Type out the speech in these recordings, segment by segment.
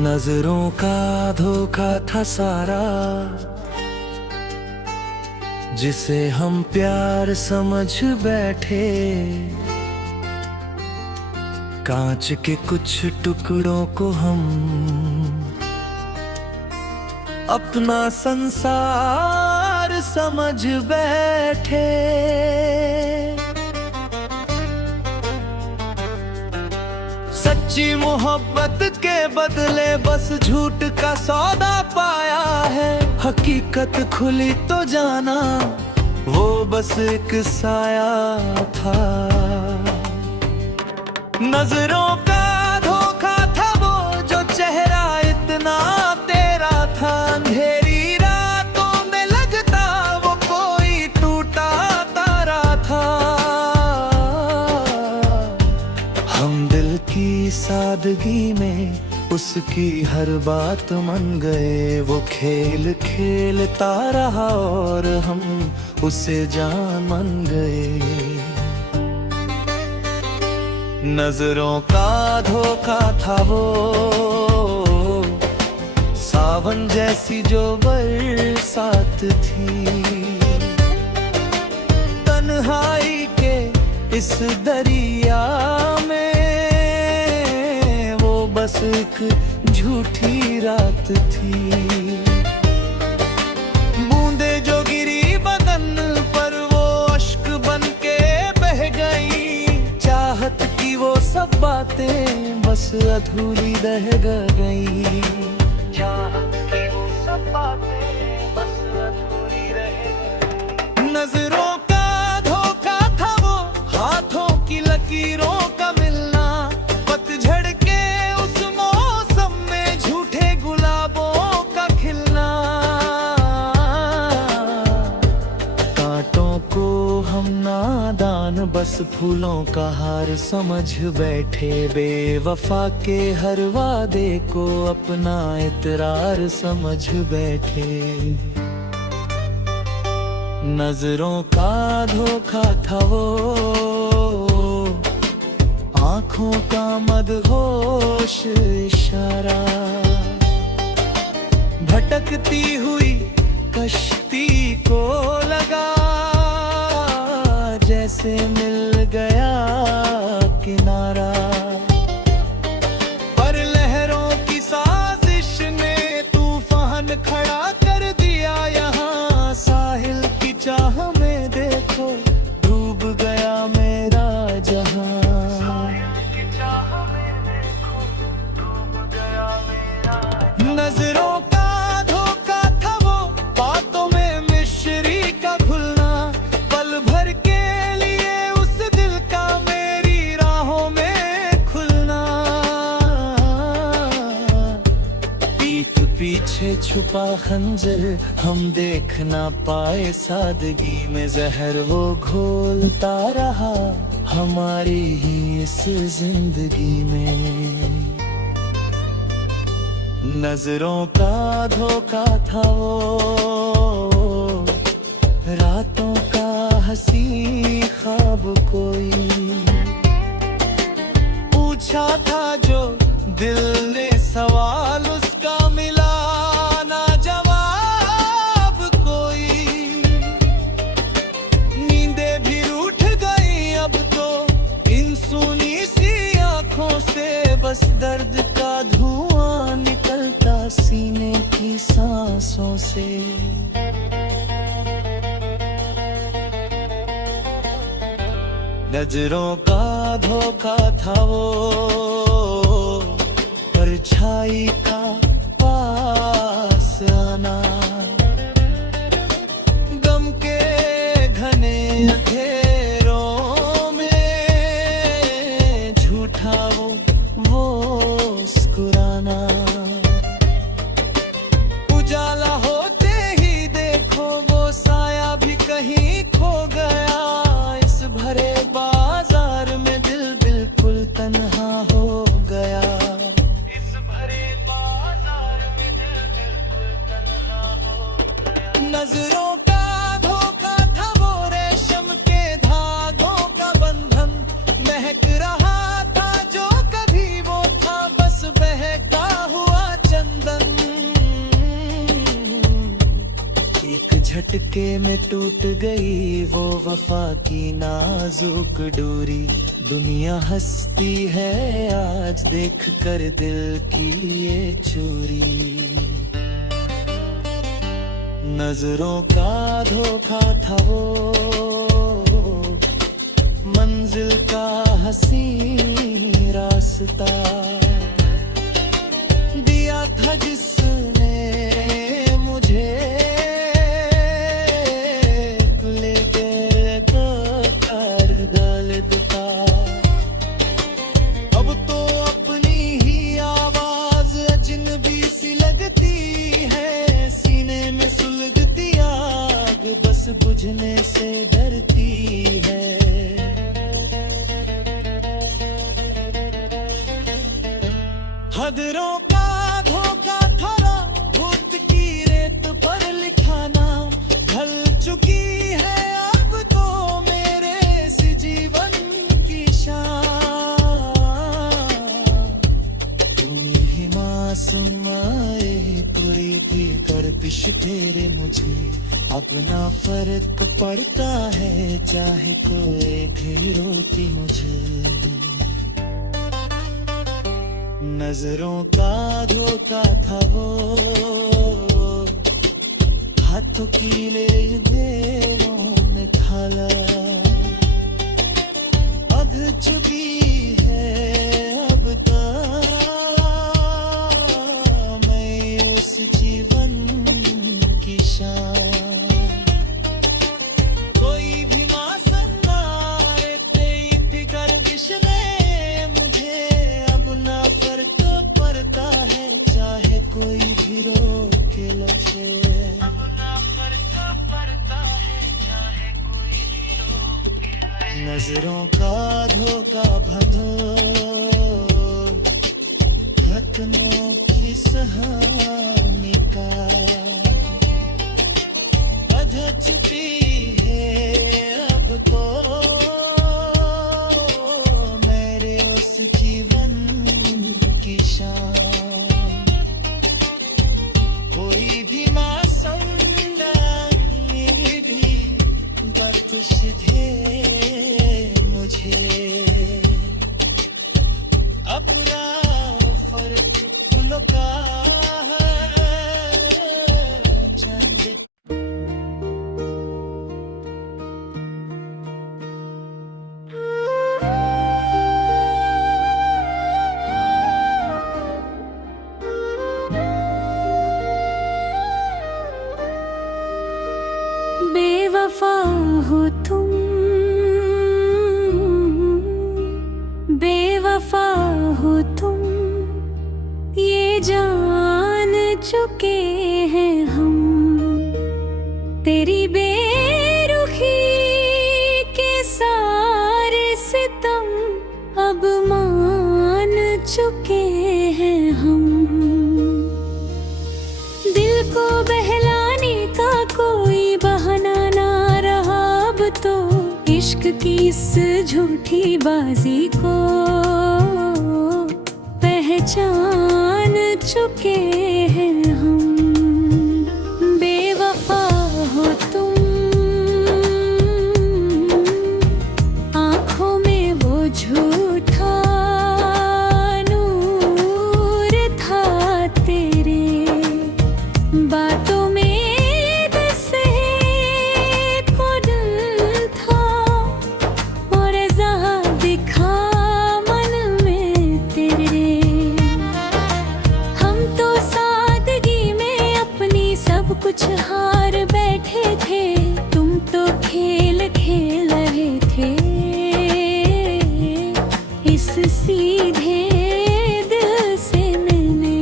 नजरों का धोखा था सारा, जिसे हम प्यार समझ बैठे। कांच के कुछ टुकड़ों को हम अपना संसार समझ बैठे। सच्ची मोहब्बत के बदले बस झूठ का सौदा पाया है। हकीकत खुली तो जाना वो बस एक साया था। नजरों का धोखा था वो जो चेहरा इतना तेरा था। अंधेरी रातों में लगता वो कोई टूटा तारा था। हम दिल की सादगी में उसकी हर बात मान गए। वो खेल खेलता रहा और हम उसे जान मान गए। नजरों का धोखा था वो सावन जैसी जो बरसात थी। तन्हाई के इस दरिया में वो बस एक झूठी रात थी। बूंदे जो गिरी बदन पर वो अश्क बन के बह गई। चाहत की वो सब बातें बस अधूरी रह गई। चाहत की वो सब बातें बस अधूरी रह गई। नजरों का धोखा था वो हाथों की लकीरों का मिलना। पतझड़ के उस मौसम में झूठे गुलाबों का खिलना। कांटों को हम नादान बस फूलों का हार समझ बैठे। बेवफा के हर वादे को अपना इतरार समझ बैठे। नजरों का धोखा था वो आँखों का मदहोश इशारा। भटकती हुई कश्ती को लगा जैसे मिल गया किनारा। पर लहरों की साजिश ने तूफान खड़ा कर दिया यहाँ। साहिल की चाह में देखो डूब गया मेरा जहां। नजरों का धोखा था वो बातों में मिश्री का घुलना। पल भर के लिए उस दिल का मेरी राहों में खुलना। पीठ पीछे छुपा खंजर हम देख ना पाए। सादगी में जहर वो घोलता रहा हमारी ही इस जिंदगी में। नजरों का धोखा था वो रातों का हंसी ख्वाब कोई। पूछा था जो दिल ने सवाल उसका मिला ना जवाब कोई। नींदे भी उठ गई अब तो इन सुनी सी आंखों से। बस दर्द का धुआं निकलता सीने की सांसों से। नजरों का धोखा था वो परछाई का पास आना। गम के घने अंधेरों में झूठा वो मुस्कुराना। उजाला होते ही देखो वो साया भी कहीं खो गया। इस भरे बाजार में दिल बिल्कुल तन्हा हो गया। इस भरे बाजार में दिल बिल्कुल तन्हा हो गया। नजरों का धोखा था वो रेशम के धागों का बंधन। महक रहा था जो कभी वो था बस बहका हुआ एक झटके में टूट गई वो वफा की नाजुक डोरी। दुनिया हंसती है आज देख कर दिल की ये चोरी। नजरों का धोखा था वो, मंजिल का हसीन रास्ता, दिया था जिसने मुझे लेके कर डाल देता। अब तो अपनी ही आवाज अजनबी सी लगती है, सीने में सुलगती आग बस बुझने से डरती है। हदरों का धोखा था भूत की रेत पर लिखा नाम, ढल चुकी है अब तो मेरे इस जीवन की शान। तुम ही मासूम आए पूरी दी कर पिश फेरे मुझे, अपना फर्क पड़ता है चाहे कोई भी रोती मुझे। नजरों का धोखा था वो, हाथों की ले देरों में खाला, अध चुकी है अब तक मैं उस जीवन की शान। कोई भी मासन ना तेरी गर्दिश ने मुझे अब ना फर्क पड़ता है चाहे कोई भी रोके लगे। अब ना फर्क पड़ता है चाहे कोई भी रोके लगे। नजरों का धोखा बंधो घटनों की सहानी का, अध चुकी है अब तो मेरे उस जीवन की शान। कोई भी मासूम नहीं भी बख्श दे मुझे, अपना फर्क लुका चंद। बेवफा हो तुम, बेवफा हो तुम, ये जान चुके हैं हम। तेरी बेरुखी के सारे सितम अब मान चुके हैं हम। दिल को बहलाने का कोई बहाना ना रहा अब तो, इश्क की इस झूठी बाजी को पहचान चुके हैं हम। बेवफा हो तुम, आँखों में वो झूठा नूर था तेरे, बातों में दसे को दिल था और जहाँ दिखा मन में तेरे। हम तो सादगी में अपनी सब कुछ हार बैठे थे, तुम तो खेल खेल रहे थे इस सीधे दिल से। मैंने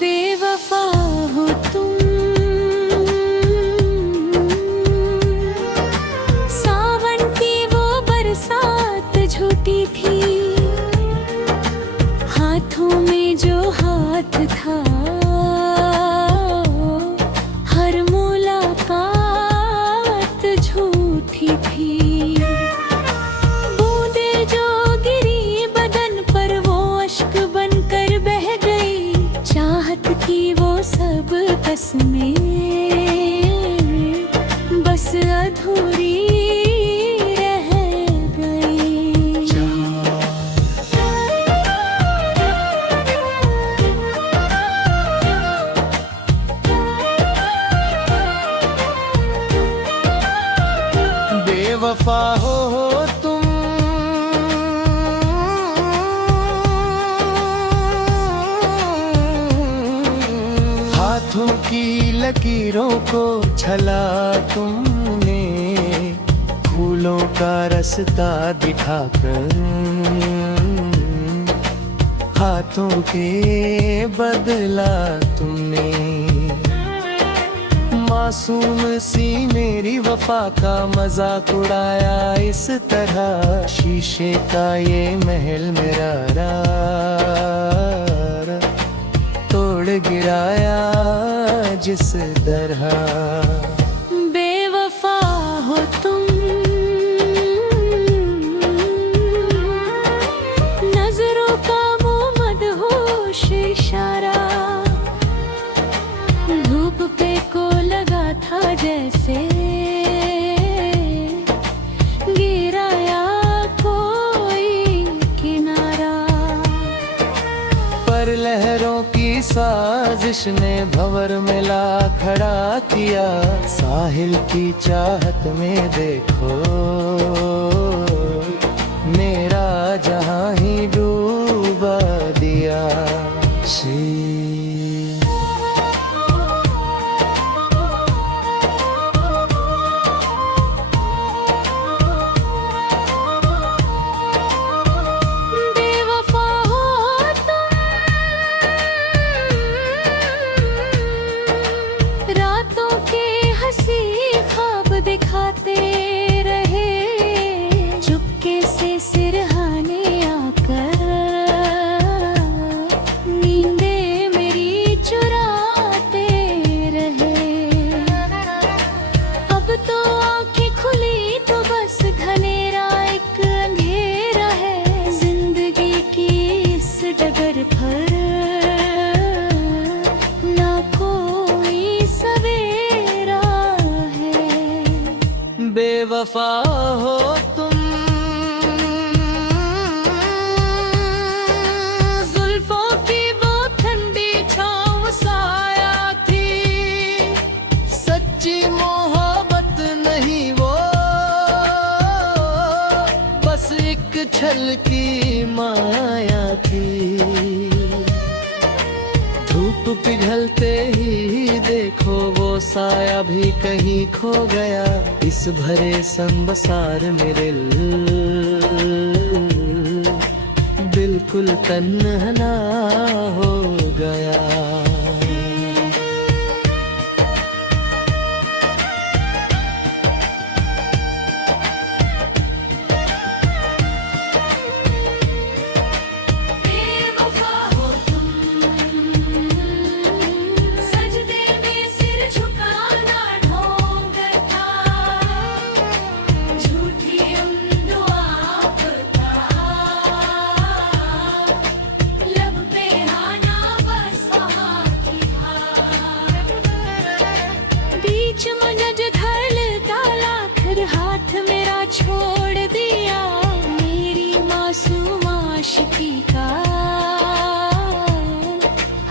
बेवफा हो तुम, सावन की वो बरसात झूठी थी, हाथों में जो हाथ था हर मुलाकात झूठी थी। बूंदे जो गिरी बदन पर वो अश्क बनकर बह गई, चाहत की वो सब कसमें बेवफा हो तुम, हाथों की लकीरों को छला तुमने, फूलों का रास्ता दिखाकर हाथों के बदला तुमने। मासूम सी मेरी वफा का मजाक उड़ाया इस तरह, शीशे का ये महल मेरा तोड़ गिराया जिस तरह। बेवफा हो तुम, नजरों का मदहोश इशारा, धूप पे को लगा था जैसे गिराया कोई किनारा। पर लहरों की साजिश ने भंवर में ला खड़ा किया, साहिल की चाहत में देखो मेरा जहां ही डूबा दिया। दिखाते रहे चुपके से सिरहाने आकर, नींदे मेरी चुराते रहे। अब तो आंखें खुली तो बस घनेरा एक अंधेरा है, जिंदगी की इस डगर पर ना कोई सवेरा। बेवफा हो तुम, जुल्फों की वो ठंडी छाँव साया थी, सच्ची मोहब्बत नहीं वो बस एक छल की माया थी। धूप पिघलते ही देखो वो साया भी कहीं खो गया, इस भरे संसार में बिल्कुल तन्हा हो गया। हाथ मेरा छोड़ दिया, मेरी मासूम आशिकी का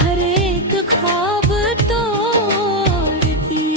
हर एक ख्वाब तोड़ दी।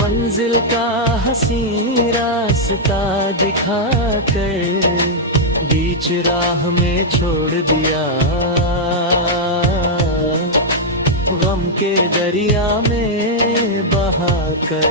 मंजिल का हसीन रास्ता दिखाकर बीच राह में छोड़ दिया, गम के दरिया में बहा कर।